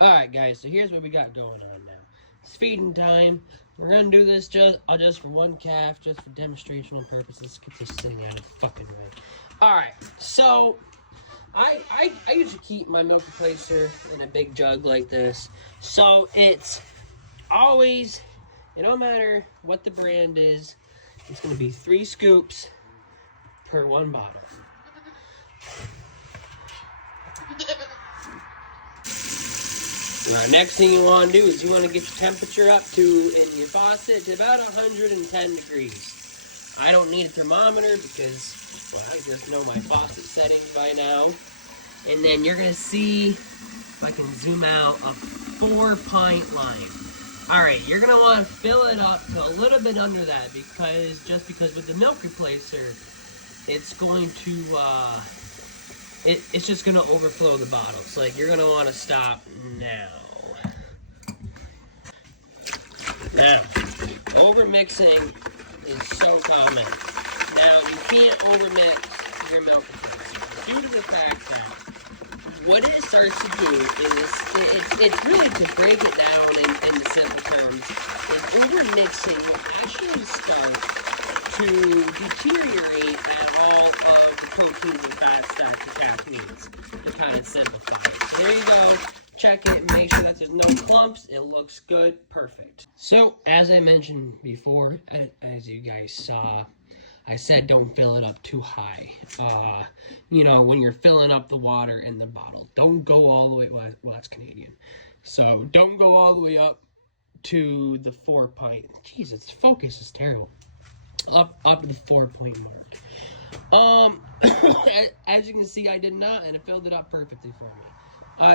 Alright guys, so here's what we got going on now. It's feeding time. We're gonna do this just for one calf, just for demonstrational purposes. Get this thing out of the fucking way. Alright, so I usually keep my milk replacer in a big jug like this. So it's always, it don't matter what the brand is, it's gonna be 3 scoops per 1 bottle. Now, next thing you want to do is you want to get your temperature up to, in your faucet, to about 110 degrees. I don't need a thermometer because, well, I just know my faucet settings by now. And then you're going to see, if I can zoom out, a 4-pint line. Alright, you're going to want to fill it up to a little bit under that because, just because with the milk replacer, it's going to, it's just going to overflow the bottle. So, like, you're going to want to stop now. Now, over-mixing is so common. Now, you can't over-mix your milk due to the fact that what it starts to do is, it's really, to break it down in simple terms, is over-mixing will actually start to deteriorate at all of the proteins and fats that the calf needs, to kind of simplify it. So there you go. Check it, make sure that there's no clumps. It looks good, perfect. So, as I mentioned before, as you guys saw, I said don't fill it up too high. You know, when you're filling up the water in the bottle, don't go all the way, well that's Canadian. So, don't go all the way up to the 4-pint. Jesus, focus is terrible. Up to the 4-point mark. As you can see, I did not, and it filled it up perfectly for me.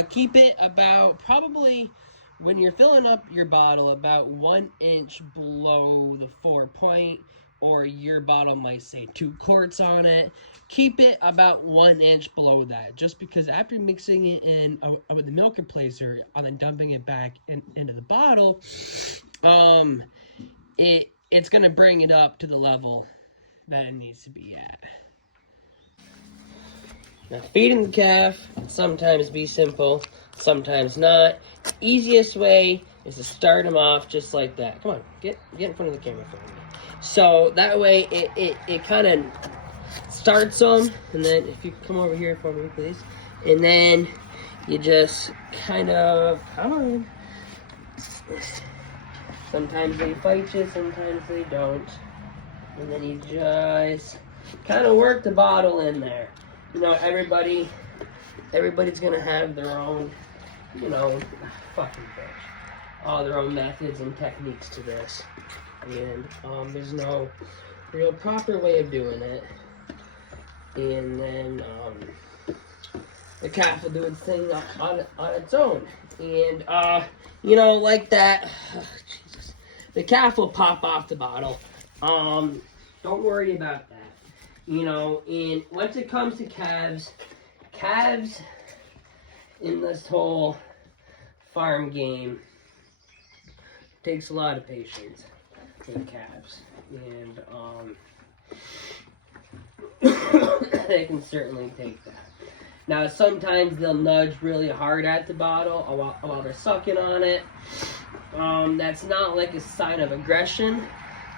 Keep it about, probably, when you're filling up your bottle, about 1 inch below the 4-point, or your bottle might say 2 quarts on it. Keep it about 1 inch below that, just because after mixing it in with the milk replacer and then dumping it back into the bottle, it's gonna bring it up to the level that it needs to be at. Now, feeding the calf can sometimes be simple, sometimes not. Easiest way is to start them off just like that. Come on, get in front of the camera for me. So that way it kind of starts them, and then if you come over here for me, please, and then you just kind of, come on. Sometimes they fight you, sometimes they don't, and then you just kind of work the bottle in there. You know, everybody's gonna have their own, you know, fucking bitch, all their own methods and techniques to this, and there's no real proper way of doing it. And then the calf will do its thing on its own, and you know, like that. Jesus, the calf will pop off the bottle. Don't worry about that. You know, and once it comes to calves in this whole farm game takes a lot of patience for the calves, and they can certainly take that. Now, sometimes they'll nudge really hard at the bottle while they're sucking on it. That's not like a sign of aggression.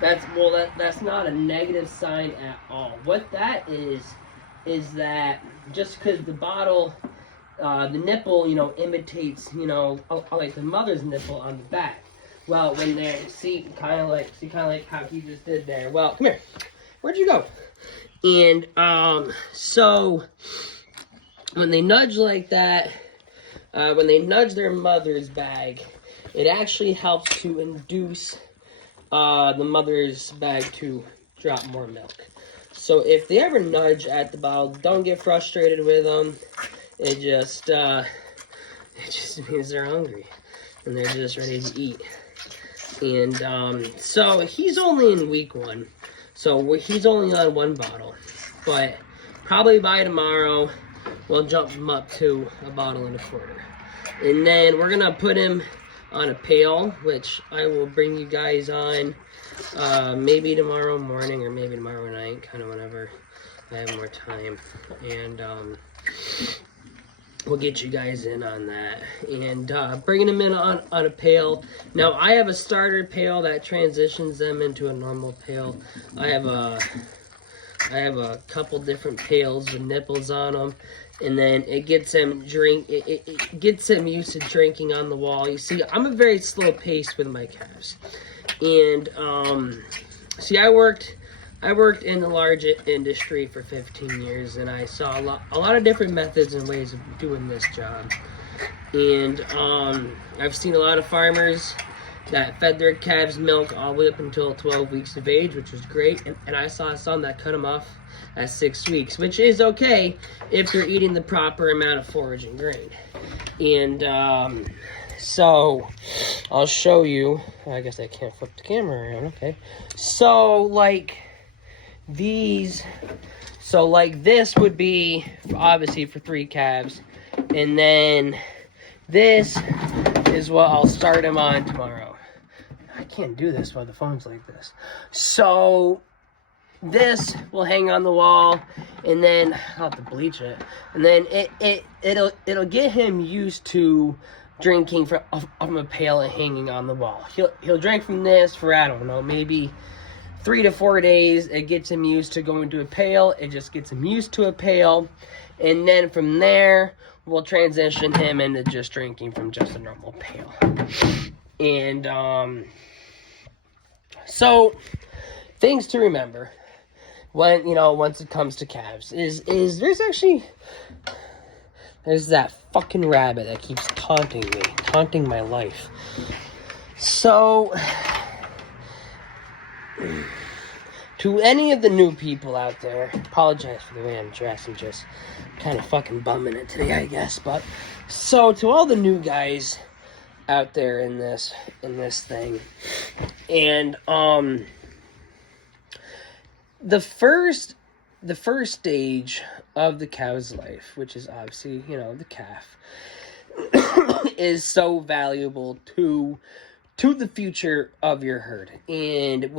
That's not a negative sign at all. What that is that just because the bottle, the nipple, you know, imitates, you know, like the mother's nipple on the back. Well, when they're, see kind of like how he just did there. Well, come here. Where'd you go? And so when they nudge like that, when they nudge their mother's bag, it actually helps to induce the mother's bag to drop more milk. So if they ever nudge at the bottle, don't get frustrated with them. It just means they're hungry and they're just ready to eat. And so he's only in week 1, so he's only on 1 bottle, but probably by tomorrow we'll jump him up to a bottle and a quarter, and then we're gonna put him on a pail, which I will bring you guys on maybe tomorrow morning or maybe tomorrow night, kind of whenever I have more time. And we'll get you guys in on that. And bringing them in on a pail. Now, I have a starter pail that transitions them into a normal pail. I have a couple different pails with nipples on them. And then it gets them it gets them used to drinking on the wall. You see, I'm a very slow pace with my calves. And see, I worked in the large industry for 15 years, and I saw a lot of different methods and ways of doing this job. And I've seen a lot of farmers that fed their calves milk all the way up until 12 weeks of age, which was great. And I saw some that cut them off at 6 weeks, which is okay if they're eating the proper amount of forage and grain. And so I'll show you. I guess I can't flip the camera around. Okay. So like these, so like this would be obviously for 3 calves, and then this is what I'll start them on tomorrow. I can't do this while the phone's like this. So this will hang on the wall, and then I'll have to bleach it, and then it'll get him used to drinking from a pail and hanging on the wall. He'll drink from this for, I don't know, maybe 3 to 4 days. It gets him used to going to a pail. It just gets him used to a pail, and then from there we'll transition him into just drinking from just a normal pail. And so things to remember when, once it comes to calves is there's that fucking rabbit that keeps taunting my life. So to any of the new people out there, apologize for the way I'm dressed. I'm just kind of fucking bumming it today, I guess. But so to all the new guys out there in this thing, and the first stage of the cow's life, which is obviously, the calf, is so valuable to the future of your herd. And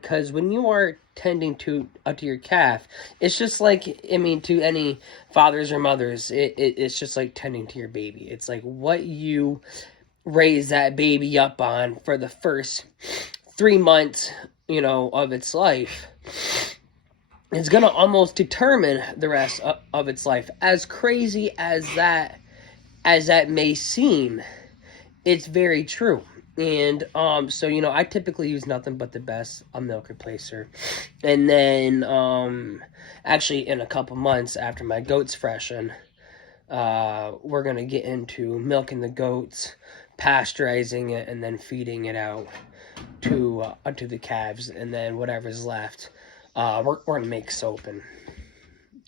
because when you are tending to your calf, it's just like, to any fathers or mothers, it's just like tending to your baby. It's like what you raise that baby up on for the first 3 months, of its life. It's going to almost determine the rest of its life. As crazy as that may seem, it's very true. And so I typically use nothing but the best milk replacer. And then actually in a couple months after my goats freshen, we're going to get into milking the goats, pasteurizing it, and then feeding it out to the calves. And then whatever's left, we're going to make soap and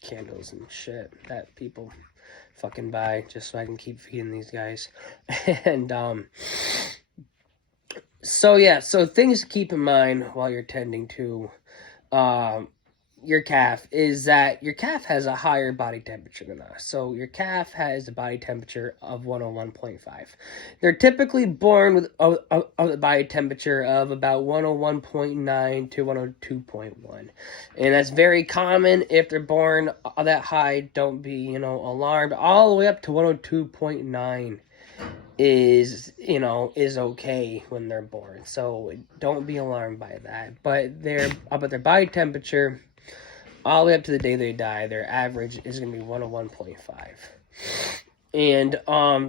candles and shit that people fucking buy just so I can keep feeding these guys. And so things to keep in mind while you're tending to your calf is that your calf has a higher body temperature than us. So your calf has a body temperature of 101.5. They're typically born with a body temperature of about 101.9 to 102.1. And that's very common. If they're born that high, don't be, alarmed. All the way up to 102.9 is okay when they're born. So don't be alarmed by that. But their body temperature, all the way up to the day they die, their average is going to be 101.5. And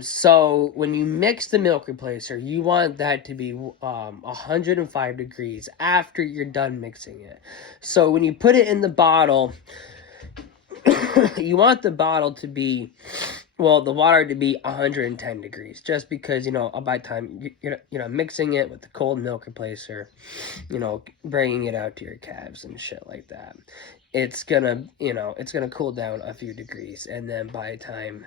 so when you mix the milk replacer, you want that to be 105 degrees after you're done mixing it. So when you put it in the bottle, you want the bottle to be, the water to be 110 degrees, just because, by the time you're mixing it with the cold milk replacer, bringing it out to your calves and shit like that, it's gonna cool down a few degrees, and then by the time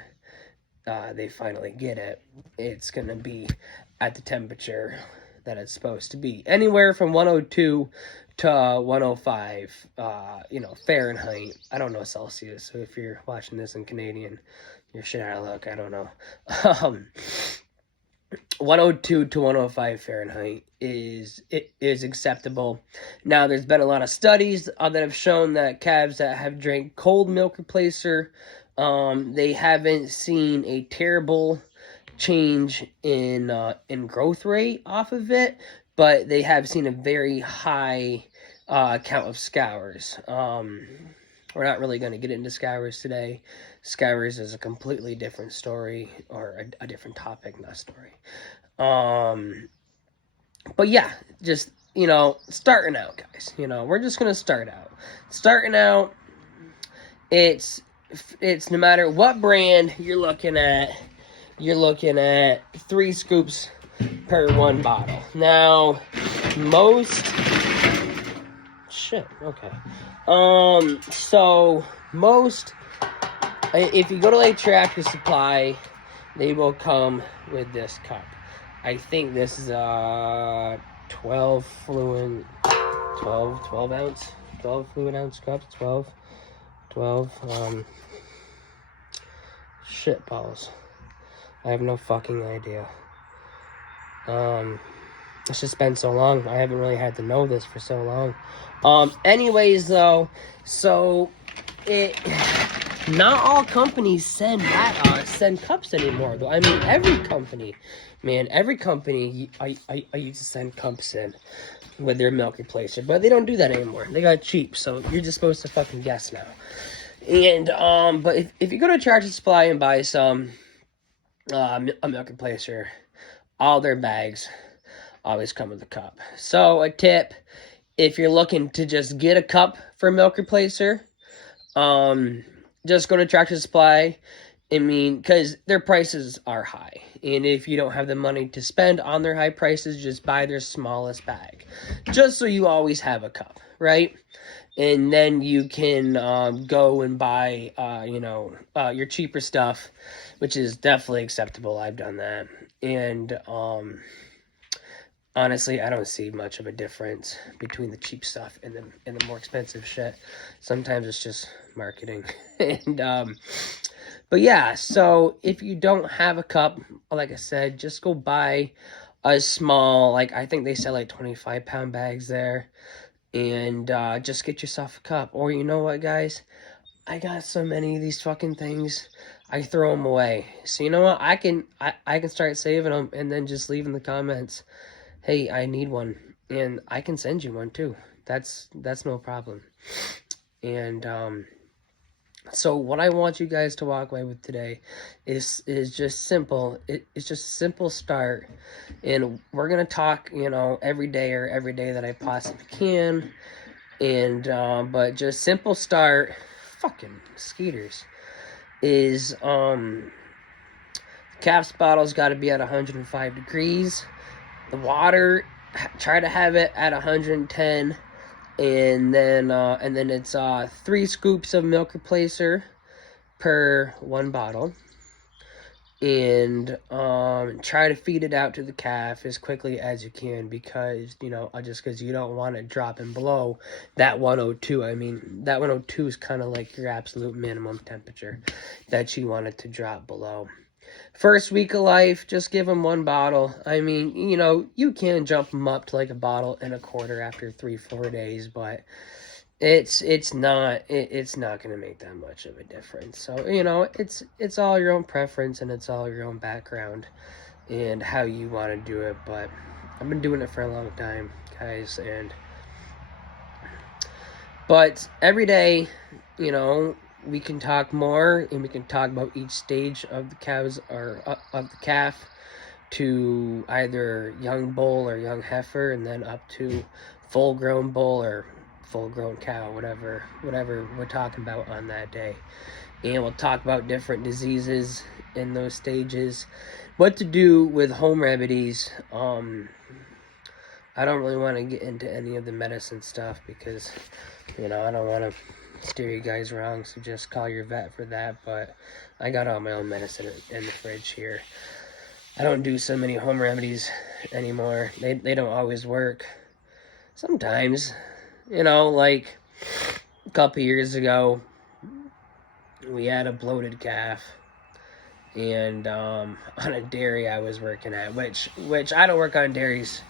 they finally get it, it's gonna be at the temperature that it's supposed to be, anywhere from 102 to 105, Fahrenheit. I don't know Celsius, so if you're watching this in Canadian, you're shit out of luck. I don't know. 102 to 105 Fahrenheit is acceptable. Now, there's been a lot of studies that have shown that calves that have drank cold milk replacer They haven't seen a terrible change in growth rate off of it, but they have seen a very high count of scours. We're not really going to get into scours today. Scours is a completely different story, or a different topic, not story. But yeah, just, starting out, guys. We're just going to start out. Starting out, it's no matter what brand you're looking at 3 scoops per 1 bottle. Now, so most, if you go to like Tractor Supply, they will come with this cup. I think this is 12 fluid ounce cups, 12, shit balls. I have no fucking idea. It's just been so long. I haven't really had to know this for so long. Anyways, though, so not all companies send cups anymore, though. I mean, every company, I used to send cups in with their milk replacer, but they don't do that anymore. They got cheap, so you're just supposed to fucking guess now. And but if you go to Tractor Supply and buy some a milk replacer, all their bags always come with a cup. So a tip, if you're looking to just get a cup for a milk replacer, just go to Tractor Supply. I mean, because their prices are high. And if you don't have the money to spend on their high prices, just buy their smallest bag. Just so you always have a cup, right? And then you can go and buy, your cheaper stuff, which is definitely acceptable. I've done that. And honestly, I don't see much of a difference between the cheap stuff and the more expensive shit. Sometimes it's just marketing. And but yeah, so if you don't have a cup, like I said, just go buy a small, I think they sell 25-pound bags there. And just get yourself a cup. Or you know what, guys? I got so many of these fucking things, I throw them away. So you know what? I can start saving them and then just leave in the comments, hey, I need one. And I can send you one too. That's no problem. And so what I want you guys to walk away with today is just simple. It's just a simple start. And we're going to talk, every day that I possibly can. And, but just simple start, fucking mosquitoes, is, Caps bottle's got to be at 105 degrees. The water, try to have it at 110. And then it's 3 scoops of milk replacer per 1 bottle. And try to feed it out to the calf as quickly as you can, because just because you don't want it dropping below that 102. I mean, that 102 is kind of like your absolute minimum temperature that you want it to drop below. First week of life, just give them 1 bottle. I mean, you can jump them up to like 1.25 bottles after 3-4 days, but it's not going to make that much of a difference. So, it's all your own preference, and it's all your own background and how you want to do it. But I've been doing it for a long time, guys, but every day, we can talk more, and we can talk about each stage of the cows, or of the calf, to either young bull or young heifer, and then up to full grown bull or full grown cow, whatever we're talking about on that day. And we'll talk about different diseases in those stages, what to do with home remedies. I don't really want to get into any of the medicine stuff, because I don't want to steer you guys wrong, so just call your vet for that. But I got all my own medicine in the fridge here. I don't do so many home remedies anymore. They don't always work. Sometimes, like a couple years ago, we had a bloated calf, and on a dairy I was working at, which I don't work on dairies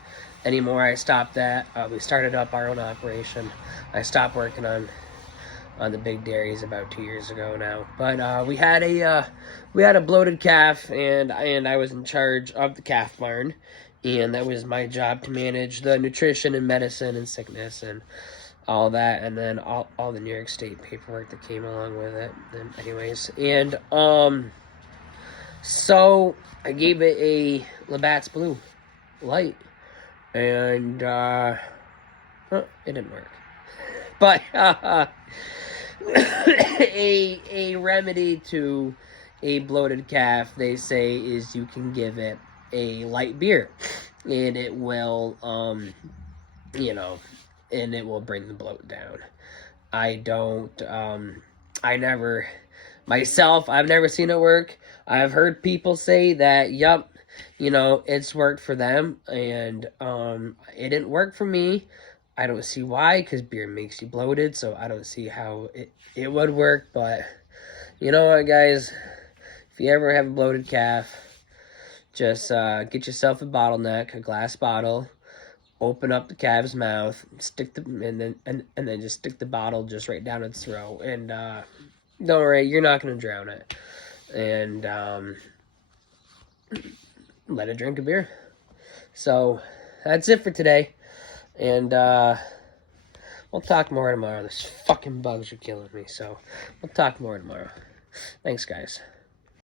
anymore. I stopped that. We started up our own operation. I stopped working on on the big dairies about 2 years ago now. But we had a bloated calf, and I was in charge of the calf barn, and that was my job to manage the nutrition and medicine and sickness and all that, and then all the New York State paperwork that came along with it. And anyways, and so I gave it a Labatt's Blue Light, and it didn't work. But a remedy to a bloated calf, they say, is you can give it a light beer, and it will, and it will bring the bloat down. I've never seen it work. I've heard people say that, yup, it's worked for them, and it didn't work for me. I don't see why, because beer makes you bloated, so I don't see how it would work. But you know what, guys? If you ever have a bloated calf, just get yourself a bottleneck, a glass bottle, open up the calf's mouth, and then just stick the bottle just right down its throat, and don't worry, you're not gonna drown it, and let it drink a beer. So that's it for today, and we'll talk more tomorrow. These fucking bugs are killing me, so we'll talk more tomorrow. Thanks, guys.